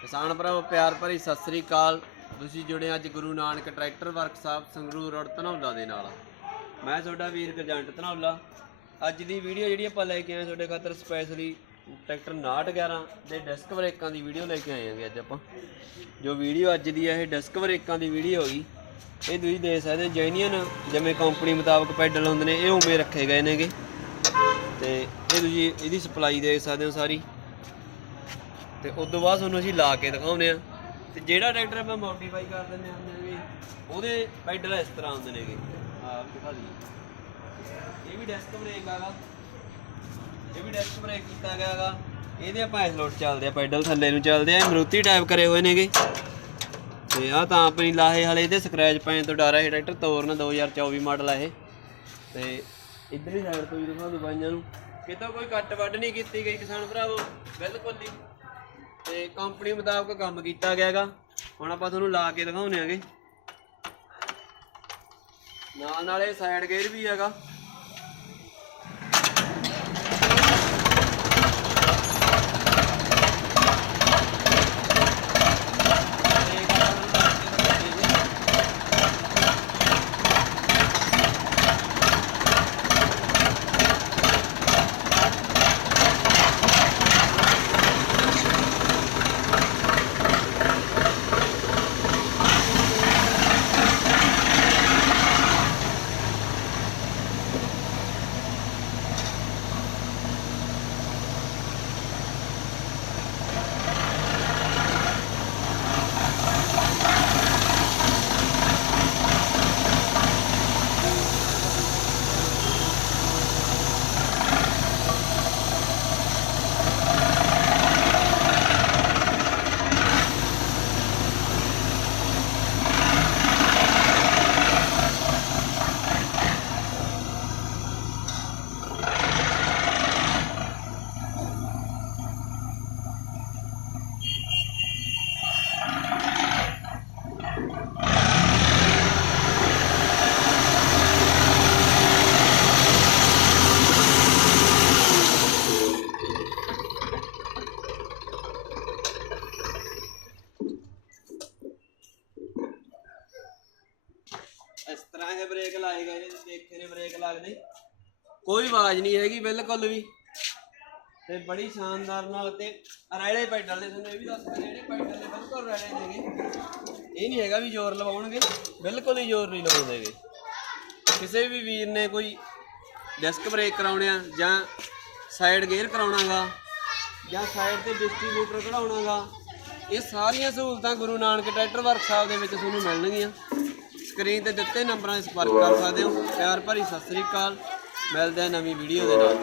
ਕਿਸਾਨ ਭਰਾਵੋ, ਪਿਆਰ ਭਰੀ ਸਤਿ ਸ੍ਰੀ ਅਕਾਲ। ਤੁਸੀਂ ਜੁੜੇ ਅੱਜ Guru Nanak tractor workshop Sangrur road Dhanaula ਦੇ ਨਾਲ। ਮੈਂ ਤੁਹਾਡਾ ਵੀਰ ਗਰਜੰਟ ਧਨੌਲਾ। ਅੱਜ ਦੀ ਵੀਡੀਓ ਜਿਹੜੀ ਆਪਾਂ ਲੈ ਕੇ ਆਏ, ਤੁਹਾਡੇ ਖਾਤਰ ਸਪੈਸ਼ਲੀ ਟਰੈਕਟਰ 911 ਦੇ ਡਿਸਕ ਬ੍ਰੇਕਾਂ ਦੀ ਵੀਡੀਓ ਲੈ ਕੇ ਆਏ ਆਂਗੇ ਅੱਜ ਆਪਾਂ। ਜੋ ਵੀਡੀਓ ਅੱਜ ਦੀ ਹੈ ਇਹ ਡਿਸਕ ਬ੍ਰੇਕਾਂ ਦੀ ਵੀਡੀਓ ਹੈਗੀ ਇਹ ਤੁਸੀਂ ਦੇਖ ਸਕਦੇ ਹੋ ਜੈਨੀਅਨ ਜਿਵੇਂ ਕੰਪਨੀ ਮੁਤਾਬਕ ਪੈਡਲ ਹੁੰਦੇ ਨੇ, ਇਹ ਉਵੇਂ ਰੱਖੇ ਗਏ ਨੇਗੇ। ਤੇ ਇਹ ਤੁਸੀਂ ਇਹਦੀ ਸਪਲਾਈ ਦੇਖ ਸਕਦੇ ਹੋ ਸਾਰੀ। ਤੇ ਉਸ ਤੋਂ ਬਾਅਦ ਤੁਹਾਨੂੰ ਅਸੀਂ ਲਾ ਕੇ ਦਿਖਾਉਂਦੇ ਆ ਤੇ ਜਿਹੜਾ ਟਰੈਕਟਰ ਆਪਾਂ ਮੋਡੀਫਾਈ ਕਰ ਦਿੰਦੇ ਹੁੰਦੇ ਨੇ ਉਹਦੇ ਪੈਡਲ ਇਸ ਤਰ੍ਹਾਂ ਹੁੰਦੇ ਨੇਗੇ। ਆਹ, ਦਿਖਾ ਦਈਏ। ਇਹ ਵੀ ਡੈਸਕ ਬ੍ਰੇਕ ਆਗਾ ਇਹ ਵੀ ਡੈਸਕ ਬ੍ਰੇਕ ਕੀਤਾ ਗਿਆ ਹੈਗਾ। ਇਹਦੇ ਆਪਾਂ ਇਸ ਲੋਟ ਚੱਲਦੇ ਆ ਪੈਡਲ ਥੱਲੇ ਨੂੰ ਚੱਲਦੇ ਆ ਇਹ ਮਰੂਤੀ ਟਾਈਪ ਕਰੇ ਹੋਏ ਨੇਗੇ। ਤੇ ਆ ਤਾਂ ਆਪਣੀ ਲਾਹੇ ਵਾਲੇ ਇਹਦੇ ਸਕ੍ਰੈਚ ਪੈਣ ਤੋਂ ਡਰ ਹੈ ਇਹ ਟਰੈਕਟਰ ਤੋਰਨ 2024 ਮਾਡਲ ਆ ਇਹ। ਤੇ ਇਧਰਲੀ ਸਾਈਡ ਤੋਂ ਵੀ ਦਿਖਾ ਦੋ ਬਾਈਆਂ ਨੂੰ। ਕਿਤੋਂ ਕੋਈ ਕੱਟ ਵੱਢ ਨਹੀਂ ਕੀਤੀ ਗਈ ਕਿਸਾਨ ਭਰਾਵੋ, ਬਿਲਕੁਲ ਨਹੀਂ। ਤੇ ਕੰਪਨੀ ਮੁਤਾਬਕ ਕੰਮ ਕੀਤਾ ਗਿਆ ਹੈਗਾ ਹੁਣ ਆਪਾਂ ਤੁਹਾਨੂੰ ਲਾ ਕੇ ਦਿਖਾਉਣੇ ਆਗੇ। ਨਾਲ ਨਾਲ ਇਹ ਸਾਈਡ ਗੇਅਰ ਵੀ ਹੈਗਾ। ਇਸ ਤਰ੍ਹਾਂ ਇਹ ਬ੍ਰੇਕ ਲਾਏਗਾ ਨੇ ਦੇਖੇ ਨੇ ਬ੍ਰੇਕ ਲੱਗਦੇ। ਕੋਈ ਆਵਾਜ਼ ਨਹੀਂ ਹੈਗੀ ਬਿਲਕੁਲ ਵੀ। ਤੇ ਬੜੀ ਸ਼ਾਨਦਾਰ ਨਾਲ ਤੇ ਰੈਲੇ ਪੈਡਲ ਨੇ ਤੁਹਾਨੂੰ ਇਹ ਵੀ ਦੱਸ ਦਿੰਦੇ ਜਿਹੜੇ ਪੈਡਲ ਨੇ ਬਿਲਕੁਲ ਰੈਲੇ ਨੇਗੇ। ਇਹ ਨਹੀਂ ਹੈਗਾ ਵੀ ਜ਼ੋਰ ਲਵਾਉਣਗੇ, ਬਿਲਕੁਲ ਹੀ ਜ਼ੋਰ ਨਹੀਂ ਲਵਾਉਂਦੇਗੇ। ਕਿਸੇ ਵੀ ਵੀਰ ਨੇ ਕੋਈ ਡਿਸਕ ਬ੍ਰੇਕ ਕਰਾਉਣੇ ਆ ਜਾਂ ਸਾਈਡ ਗੇਅਰ ਕਰਾਉਣਾਗਾ ਜਾਂ ਸਾਈਡ ਤੇ ਡਿਸਟ੍ਰੀਬਿਊਟਰ ਕਢਾਉਣਾਗਾ, ਇਹ ਸਾਰੀਆਂ ਸਹੂਲਤਾਂ ਗੁਰੂ ਨਾਨਕ ਟਰੈਕਟਰ ਵਰਕਸ਼ਾਪ ਦੇ ਵਿੱਚ ਤੁਹਾਨੂੰ ਮਿਲਣਗੀਆਂ। ਸਕਰੀਨ ਤੇ ਦਿੱਤੇ ਨੰਬਰਾਂ 'ਤੇ ਸੰਪਰਕ ਕਰ ਸਕਦੇ ਹੋ। ਪਿਆਰ ਭਰੀ ਸਤਿ ਸ੍ਰੀ ਅਕਾਲ। ਮਿਲਦੇ ਆ ਨਵੀਂ ਵੀਡੀਓ ਦੇ ਨਾਲ।